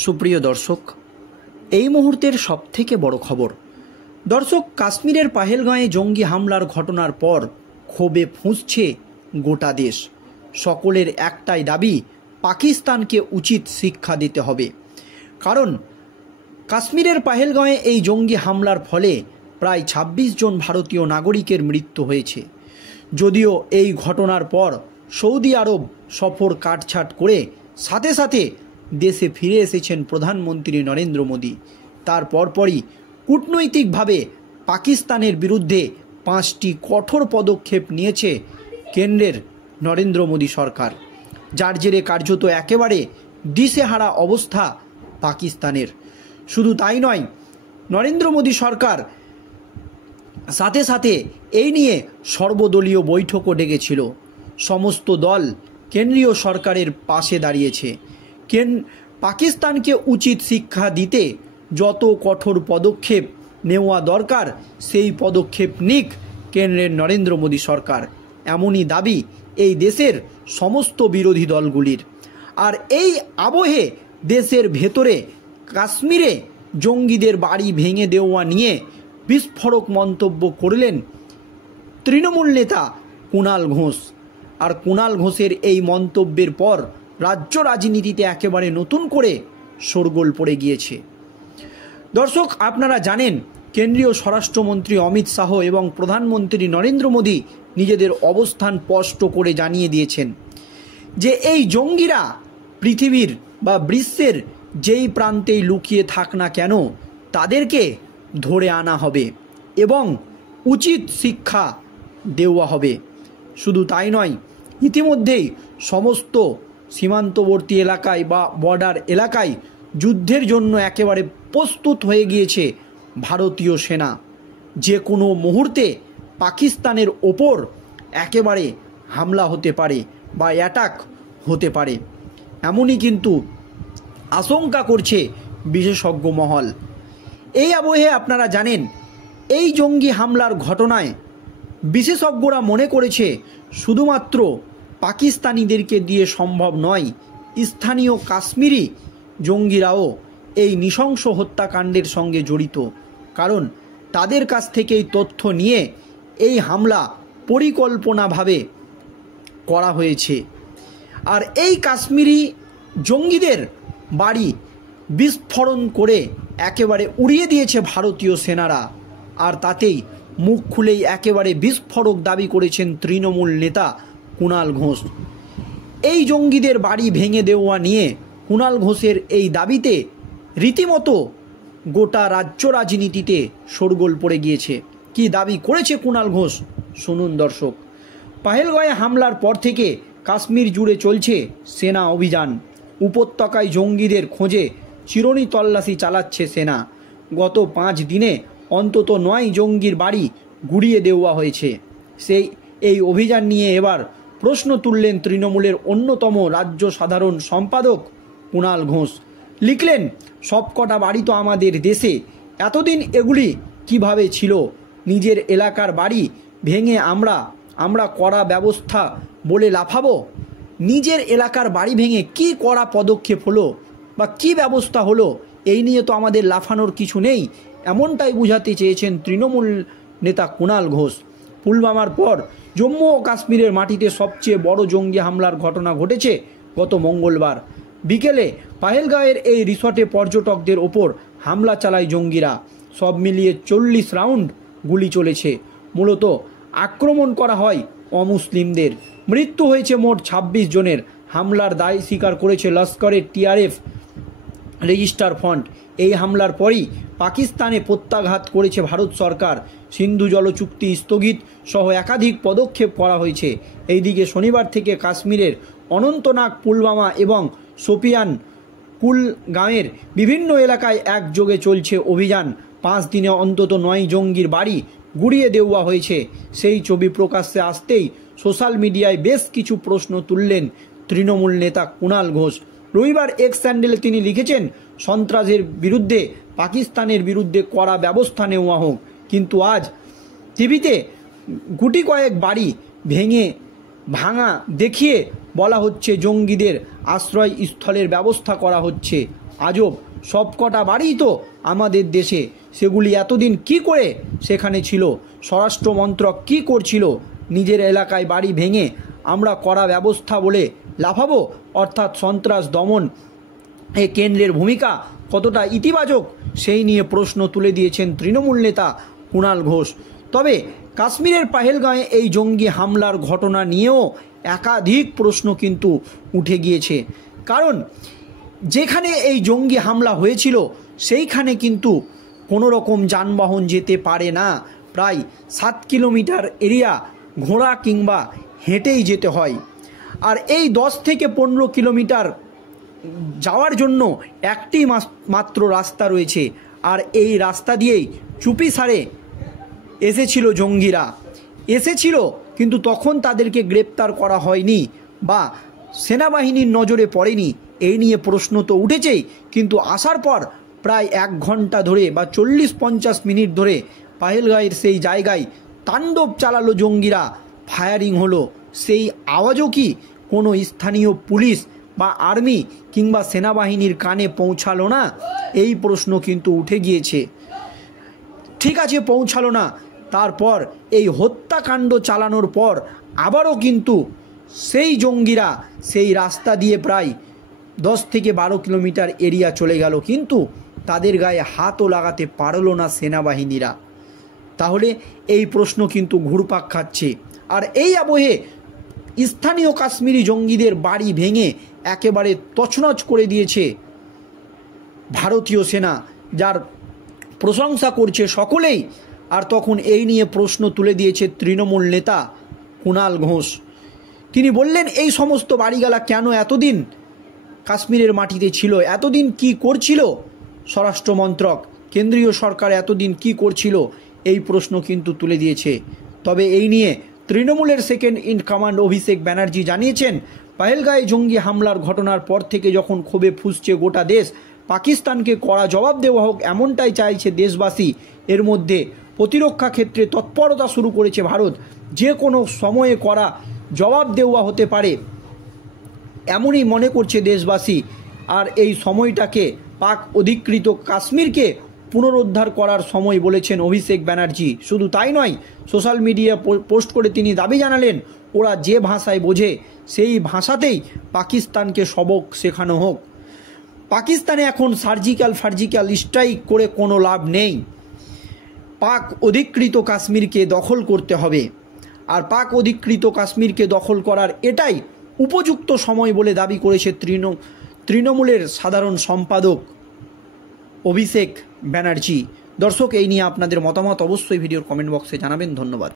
সুপ্রিয় দর্শক, এই মুহূর্তের সবথেকে বড় খবর। দর্শক, কাশ্মীরের পাহেলগাঁয়ে জঙ্গি হামলার ঘটনার পর ক্ষোভে ফুঁসছে গোটা দেশ। সকলের একটাই দাবি, পাকিস্তানকে উচিত শিক্ষা দিতে হবে। কারণ কাশ্মীরের পাহেলগাঁয়ে এই জঙ্গি হামলার ফলে প্রায় ২৬ জন ভারতীয় নাগরিকের মৃত্যু হয়েছে। যদিও এই ঘটনার পর সৌদি আরব সফর কাটছাট করে সাথে সাথে দেশে ফিরে এসেছেন প্রধানমন্ত্রী নরেন্দ্র মোদী। তার পরপরই কূটনৈতিকভাবে পাকিস্তানের বিরুদ্ধে ৫টি কঠোর পদক্ষেপ নিয়েছে কেন্দ্রের নরেন্দ্র মোদী সরকার, যার জেরে কার্যত একেবারে দিশেহারা অবস্থা পাকিস্তানের। শুধু তাই নয়, নরেন্দ্র মোদী সরকার সাথে সাথে এই নিয়ে সর্বদলীয় বৈঠকও ডেকেছিল। সমস্ত দল কেন্দ্রীয় সরকারের পাশে দাঁড়িয়েছে। পাকিস্তানকে উচিত শিক্ষা দিতে যত কঠোর পদক্ষেপ নেওয়া দরকার সেই পদক্ষেপ নিক কেন্দ্রের নরেন্দ্র মোদী সরকার, এমনই দাবি এই দেশের সমস্ত বিরোধী দলগুলির। আর এই আবহে দেশের ভেতরে কাশ্মীরে জঙ্গিদের বাড়ি ভেঙে দেওয়া নিয়ে বিস্ফোরক মন্তব্য করলেন তৃণমূল নেতা কুণাল ঘোষ। আর কুণাল ঘোষের এই মন্তব্যের পর রাজ্য রাজনীতিতে একেবারে নতুন করে শোরগোল পড়ে গিয়েছে। দর্শক, আপনারা জানেন কেন্দ্রীয় স্বরাষ্ট্রমন্ত্রী অমিত শাহ এবং প্রধানমন্ত্রী নরেন্দ্র মোদী নিজেদের অবস্থান স্পষ্ট করে জানিয়ে দিয়েছেন যে এই জঙ্গিরা পৃথিবীর বা বিশ্বের যেই প্রান্তেই লুকিয়ে থাক না কেন তাদেরকে ধরে আনা হবে এবং উচিত শিক্ষা দেওয়া হবে। শুধু তাই নয়, ইতিমধ্যেই সমস্ত সীমান্তবর্তী এলাকায় বা বর্ডার এলাকায় যুদ্ধের জন্য একেবারে প্রস্তুত হয়ে গিয়েছে ভারতীয় সেনা। যে কোনো মুহূর্তে পাকিস্তানের ওপর একেবারে হামলা হতে পারে বা অ্যাটাক হতে পারে, এমনই কিন্তু আশঙ্কা করছে বিশেষজ্ঞ মহল। এই আবহে আপনারা জানেন এই জঙ্গি হামলার ঘটনায় বিশেষজ্ঞরা মনে করেছে শুধুমাত্র পাকিস্তানিদেরকে দিয়ে সম্ভব নয়, স্থানীয় কাশ্মীরি জঙ্গিরাও এই নৃশংস হত্যাকাণ্ডের সঙ্গে জড়িত। কারণ তাদের কাছ থেকেই তথ্য নিয়ে এই হামলা পরিকল্পনাভাবে করা হয়েছে। আর এই কাশ্মীরি জঙ্গিদের বাড়ি বিস্ফোরণ করে একেবারে উড়িয়ে দিয়েছে ভারতীয় সেনারা। আর তাতেই মুখ খুলেই একেবারে বিস্ফোরক দাবি করেছেন তৃণমূল নেতা কুণাল ঘোষ। এই জঙ্গিদের বাড়ি ভেঙে দেওয়া নিয়ে কুণাল ঘোষের এই দাবিতে রীতিমতো গোটা রাজ্য রাজনীতিতে শোরগোল পড়ে গিয়েছে। কি দাবি করেছে কুণাল ঘোষ শুনুন দর্শক। পাহেলগাঁয়ে হামলার পর থেকে কাশ্মীর জুড়ে চলছে সেনা অভিযান। উপত্যকায় জঙ্গিদের খোঁজে চিরুনি তল্লাশি চালাচ্ছে সেনা। গত 5 দিনে অন্তত 9 জঙ্গির বাড়ি গুড়িয়ে দেওয়া হয়েছে। এই অভিযান নিয়ে এবার প্রশ্ন তুললেন তৃণমূলের অন্যতম রাজ্য সাধারণ সম্পাদক কুণাল ঘোষ। লিখলেন, সবকটা বাড়ি তো আমাদের দেশে, এতদিন এগুলি কিভাবে ছিল? নিজের এলাকার বাড়ি ভেঙে আমরা কড়া ব্যবস্থা বলে লাফাবো? নিজের এলাকার বাড়ি ভেঙে কি কড়া পদক্ষেপ হলো বা কি ব্যবস্থা হলো, এই নিয়ে তো আমাদের লাফানোর কিছু নেই, এমনটাই বুঝাতে চেয়েছেন তৃণমূল নেতা কুণাল ঘোষ। পুলওয়ামার পর জম্মু ও কাশ্মীরের মাটিতে সবচেয়ে বড় জঙ্গি হামলার ঘটনা ঘটেছে গত মঙ্গলবার বিকেলে। পাহেলগাঁয়ের এই রিসর্টে পর্যটকদের ওপর হামলা চালায় জঙ্গিরা। সব মিলিয়ে 40 রাউন্ড গুলি চলেছে। মূলত আক্রমণ করা হয় অমুসলিমদের। মৃত্যু হয়েছে মোট 26 জনের। হামলার দায় স্বীকার করেছে লস্করের টিআরএফ রেজিস্টার ফ্রন্ট। এই হামলার পরই পাকিস্তানে প্রত্যাঘাত করেছে ভারত সরকার। সিন্ধু জল চুক্তি স্থগিত সহ একাধিক পদক্ষেপ করা হয়েছে। এইদিকে শনিবার থেকে কাশ্মীরের অনন্তনাগ, পুলওয়ামা এবং শোপিয়ান কুলগাঁওয়ের বিভিন্ন এলাকায় একযোগে চলছে অভিযান। 5 দিনে অন্তত 9 জঙ্গির বাড়ি গুড়িয়ে দেওয়া হয়েছে। সেই ছবি প্রকাশ্যে আসতেই সোশ্যাল মিডিয়ায় বেশ কিছু প্রশ্ন তুললেন তৃণমূল নেতা কুণাল ঘোষ। রবিবার এক্স স্যান্ডেলে তিনি লিখেছেন, সন্ত্রাসের বিরুদ্ধে পাকিস্তানের বিরুদ্ধে কড়া ব্যবস্থা নেওয়া হোক। কিন্তু আজ টিভিতে গুটি কয়েক বাড়ি ভাঙা দেখিয়ে বলা হচ্ছে জঙ্গিদের আশ্রয়স্থলের ব্যবস্থা করা হচ্ছে। আজব সবকটা বাড়িই তো আমাদের দেশে, সেগুলি এতদিন কি করে সেখানে ছিল? স্বরাষ্ট্র মন্ত্রক কী করছিল? নিজের এলাকায় বাড়ি ভেঙে আমরা কড়া ব্যবস্থা বলে লাফাবো? অর্থাৎ সন্ত্রাস দমন এ কেন্দ্রের ভূমিকা কতটা ইতিবাচক সেই নিয়ে প্রশ্ন তুলে দিয়েছেন তৃণমূল নেতা কুণাল ঘোষ। তবে কাশ্মীরের পাহেলগাঁয়ে এই জঙ্গি হামলার ঘটনা নিয়েও একাধিক প্রশ্ন কিন্তু উঠে গিয়েছে। কারণ যেখানে এই জঙ্গি হামলা হয়েছিল সেইখানে কিন্তু কোনো রকম যানবাহন যেতে পারে না। প্রায় 7 কিলোমিটার এরিয়া ঘোড়া কিংবা হেঁটেই যেতে হয়। আর এই 10 থেকে 15 কিলোমিটার যাওয়ার জন্য একটি মাত্র রাস্তা রয়েছে, আর এই রাস্তা দিয়েই চুপিসারে এসেছিল জঙ্গিরা। এসেছিল, কিন্তু তখন তাদেরকে গ্রেপ্তার করা হয়নি বা সেনাবাহিনীর নজরে পড়েনি। এই নিয়ে প্রশ্ন তো উঠেছেই, কিন্তু আসার পর প্রায় 1 ঘন্টা ধরে বা 40-50 মিনিট ধরে পাহেলগাঁয়ের সেই জায়গায় তাণ্ডব চালালো জঙ্গিরা, ফায়ারিং হলো। সেই আওয়াজও কি কোনো স্থানীয় পুলিশ বা আর্মি কিংবা সেনাবাহিনীর কানে পৌঁছালো না? এই প্রশ্ন কিন্তু উঠে গিয়েছে। ঠিক আছে, পৌঁছালো না, তারপর এই হত্যাকাণ্ড চালানোর পর আবারও কিন্তু সেই জঙ্গিরা সেই রাস্তা দিয়ে প্রায় 10 থেকে 12 কিলোমিটার এরিয়া চলে গেল, কিন্তু তাদের গায়ে হাতও লাগাতে পারলো না সেনাবাহিনীরা। তাহলে এই প্রশ্ন কিন্তু ঘুরপাক খাচ্ছে। আর এই আবহে স্থানীয় কাশ্মীরি জঙ্গিদের বাড়ি ভেঙে একেবারে তছনছ করে দিয়েছে ভারতীয় সেনা, যার প্রশংসা করছে সকলেই। আর তখন এই নিয়ে প্রশ্ন তুলে দিয়েছে তৃণমূল নেতা কুণাল ঘোষ। তিনি বললেন, এই সমস্ত বাড়িগালা কেন এতদিন কাশ্মীরের মাটিতে ছিল? এতদিন কি করছিল স্বরাষ্ট্র মন্ত্রক, কেন্দ্রীয় সরকার এতদিন কি করছিল? এই প্রশ্ন কিন্তু তুলে দিয়েছে। তবে এই নিয়ে তৃণমূলের second in command Abhishek Banerjee জানিয়েছেন, পাহেলগাঁয়ে জঙ্গি হামলার ঘটনার পর থেকে যখন ক্ষোভে ফুঁসছে গোটা দেশ, পাকিস্তানকে কড়া জবাব দেওয়া হোক এমনটাই চাইছে দেশবাসী। এর মধ্যে প্রতিরক্ষা ক্ষেত্রে তৎপরতা শুরু করেছে ভারত। যে কোনো সময়ে কড়া জবাব দেওয়া হতে পারে এমনই মনে করছে দেশবাসী। আর এই সময়টাকে পাক অধিকৃত কাশ্মীরকে পুনরুদ্ধার করার সময় বলেছেন অভিষেক ব্যানার্জি। শুধু তাই নয়, সোশ্যাল মিডিয়া পোস্ট করে তিনি দাবি জানালেন, ওরা যে ভাষায় বোঝে সেই ভাষাতেই পাকিস্তানকে সবক শেখানো হোক। পাকিস্তানে এখন সার্জিক্যাল স্ট্রাইক করে কোনো লাভ নেই। পাক অধিকৃত কাশ্মীরকে দখল করতে হবে। আর পাক অধিকৃত কাশ্মীরকে দখল করার এটাই উপযুক্ত সময় বলে দাবি করেছে তৃণমূলের সাধারণ সম্পাদক অভিষেক ব্যানার্জি। দর্শক, এই নিয়ে আপনাদের মতামত অবশ্যই ভিডিওর কমেন্ট বক্সে জানাবেন। ধন্যবাদ।